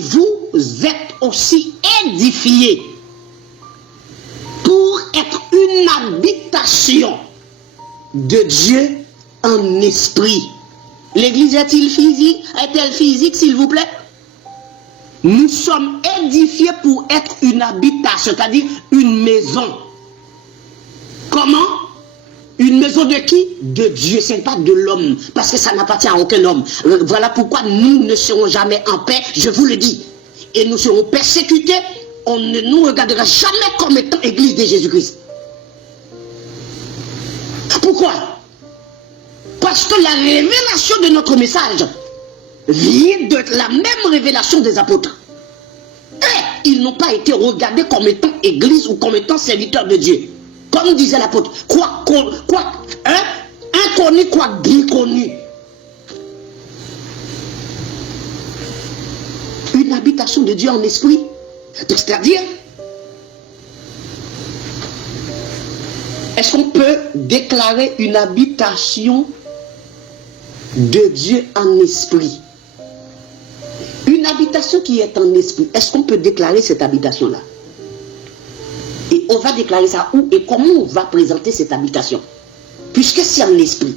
vous êtes aussi édifiés pour être une habitation de Dieu en esprit. L'église est-elle physique, s'il vous plaît? Nous sommes édifiés pour être une habitation, c'est-à-dire une maison. Comment? Une maison de qui? De Dieu, ce n'est pas de l'homme, parce que ça n'appartient à aucun homme. Voilà pourquoi nous ne serons jamais en paix, je vous le dis. Et nous serons persécutés, on ne nous regardera jamais comme étant église de Jésus-Christ. Pourquoi? Parce que la révélation de notre message vient de la même révélation des apôtres. Et ils n'ont pas été regardés comme étant église ou comme étant serviteurs de Dieu. Comme disait l'apôtre, inconnu, quoi bien connu. Une habitation de Dieu en esprit. C'est-à-dire, est-ce qu'on peut déclarer une habitation de Dieu en esprit? Une habitation qui est en esprit, est-ce qu'on peut déclarer cette habitation-là? Et on va déclarer ça où et comment on va présenter cette habitation? Puisque c'est en esprit.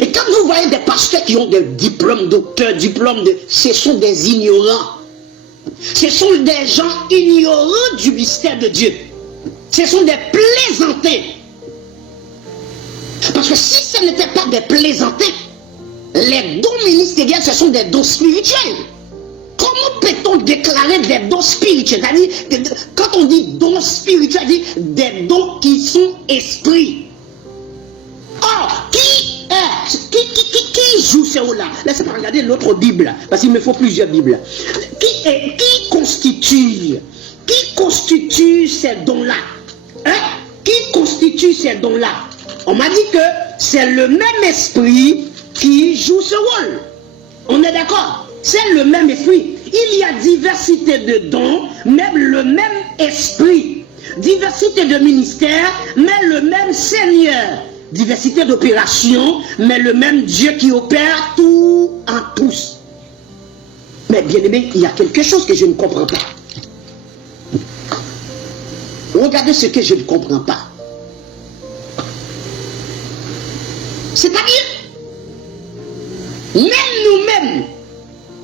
Et quand vous voyez des pasteurs qui ont des diplômes, docteurs, ce sont des ignorants. Ce sont des gens ignorants du mystère de Dieu. Ce sont des plaisantés. Parce que si ce n'était pas des plaisantés, les dons ministériels, ce sont des dons spirituels. Comment peut-on déclarer des dons spirituels? C'est-à-dire, quand on dit dons spirituels, c'est-à-dire des dons qui sont esprits. Or, qui joue ces rôles-là? Laissez-moi regarder l'autre Bible, parce qu'il me faut plusieurs Bibles. Qui constitue ces dons-là? Qui constitue ces dons-là? On m'a dit que c'est le même esprit qui joue ce rôle. On est d'accord? C'est le même esprit. Il y a diversité de dons, même le même esprit. Diversité de ministères, mais le même Seigneur. Diversité d'opérations, mais le même Dieu qui opère tout en tous. Mais bien aimé, il y a quelque chose que je ne comprends pas. Regardez ce que je ne comprends pas. C'est-à-dire, même nous-mêmes,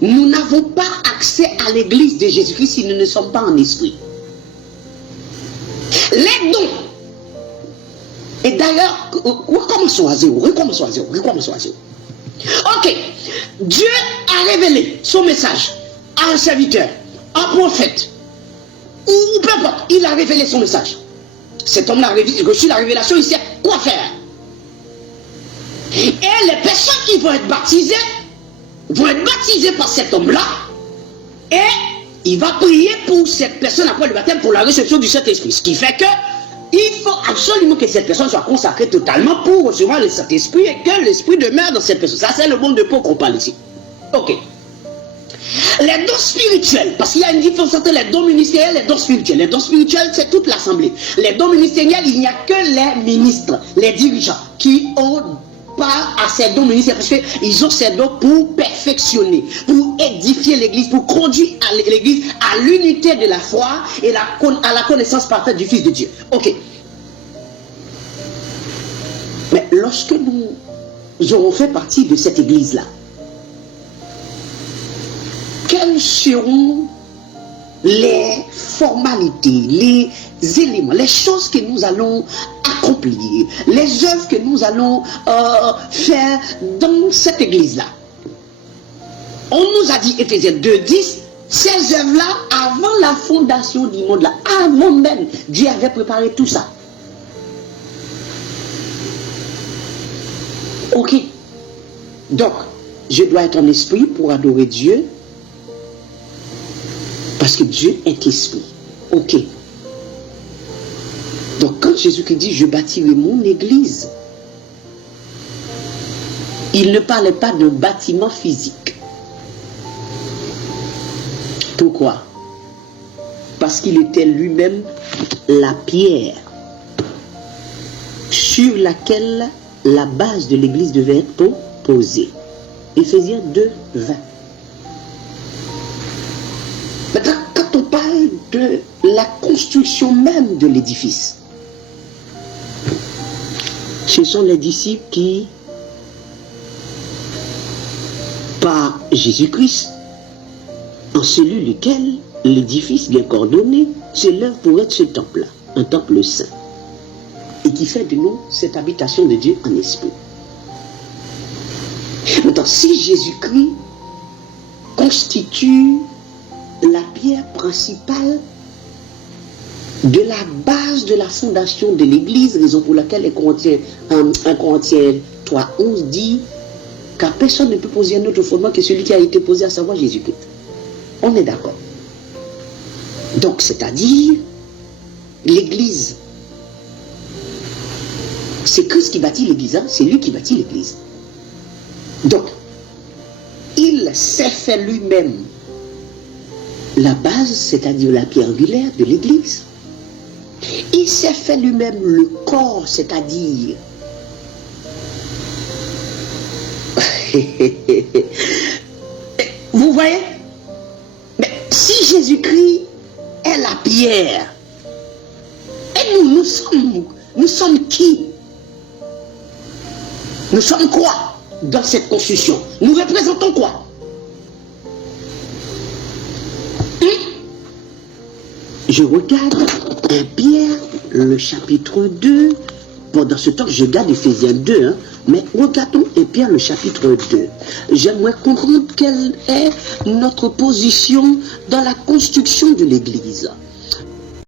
nous n'avons pas accès à l'église de Jésus-Christ si nous ne sommes pas en esprit. Les dons. Et d'ailleurs, recommençons à zéro. Ok. Dieu a révélé son message à un serviteur, un prophète, ou peu importe, il a révélé son message. Cet homme-là a reçu la révélation, il sait quoi faire. Et les personnes qui vont être baptisées par cet homme-là, et il va prier pour cette personne après le baptême pour la réception du Saint-Esprit. Ce qui fait que il faut absolument que cette personne soit consacrée totalement pour recevoir le Saint-Esprit et que l'Esprit demeure dans cette personne. Ça, c'est le monde de peau qu'on parle ici. Ok. Les dons spirituels, parce qu'il y a une différence entre les dons ministériels et les dons spirituels. Les dons spirituels, c'est toute l'assemblée. Les dons ministériels, il n'y a que les ministres, les dirigeants, qui ont pas à ces dons ministériels, parce qu'ils ont ces dons pour perfectionner, pour édifier l'église, pour conduire l'église à l'unité de la foi et à la connaissance parfaite du Fils de Dieu. Ok. Mais lorsque nous aurons fait partie de cette église-là, quelles seront les formalités, les éléments, les choses que nous allons accomplir, les œuvres que nous allons faire dans cette église-là? On nous a dit, Éphésiens 2:10, ces œuvres-là, avant la fondation du monde-là, avant même, Dieu avait préparé tout ça. Ok. Donc, je dois être en esprit pour adorer Dieu, parce que Dieu est esprit. Ok. Donc quand Jésus-Christ dit « Je bâtirai mon église », il ne parlait pas d'un bâtiment physique. Pourquoi? Parce qu'il était lui-même la pierre sur laquelle la base de l'église devait être posée. Éphésiens 2:20. de la construction même de l'édifice. Ce sont les disciples qui, par Jésus-Christ, en celui lequel l'édifice bien coordonné s'élève pour être ce temple-là, un temple saint, et qui fait de nous cette habitation de Dieu en esprit. Maintenant, si Jésus-Christ constitue la pierre principale de la base de la fondation de l'Église, raison pour laquelle 1 Corinthiens 3:11 dit car personne ne peut poser un autre fondement que celui qui a été posé, à savoir Jésus-Christ. On est d'accord. Donc, c'est-à-dire, l'Église, c'est Christ qui bâtit l'Église, hein? C'est lui qui bâtit l'Église. Donc, il s'est fait lui-même la base, c'est-à-dire la pierre angulaire de l'Église. Il s'est fait lui-même le corps, c'est-à-dire vous voyez? Mais si Jésus-Christ est la pierre, et nous sommes qui? Nous sommes quoi dans cette construction? Nous représentons quoi? Je regarde 1 Pierre, le chapitre 2. Pendant ce temps, je garde Ephésiens 2, hein, mais regardons 1 Pierre, le chapitre 2. J'aimerais comprendre quelle est notre position dans la construction de l'Église.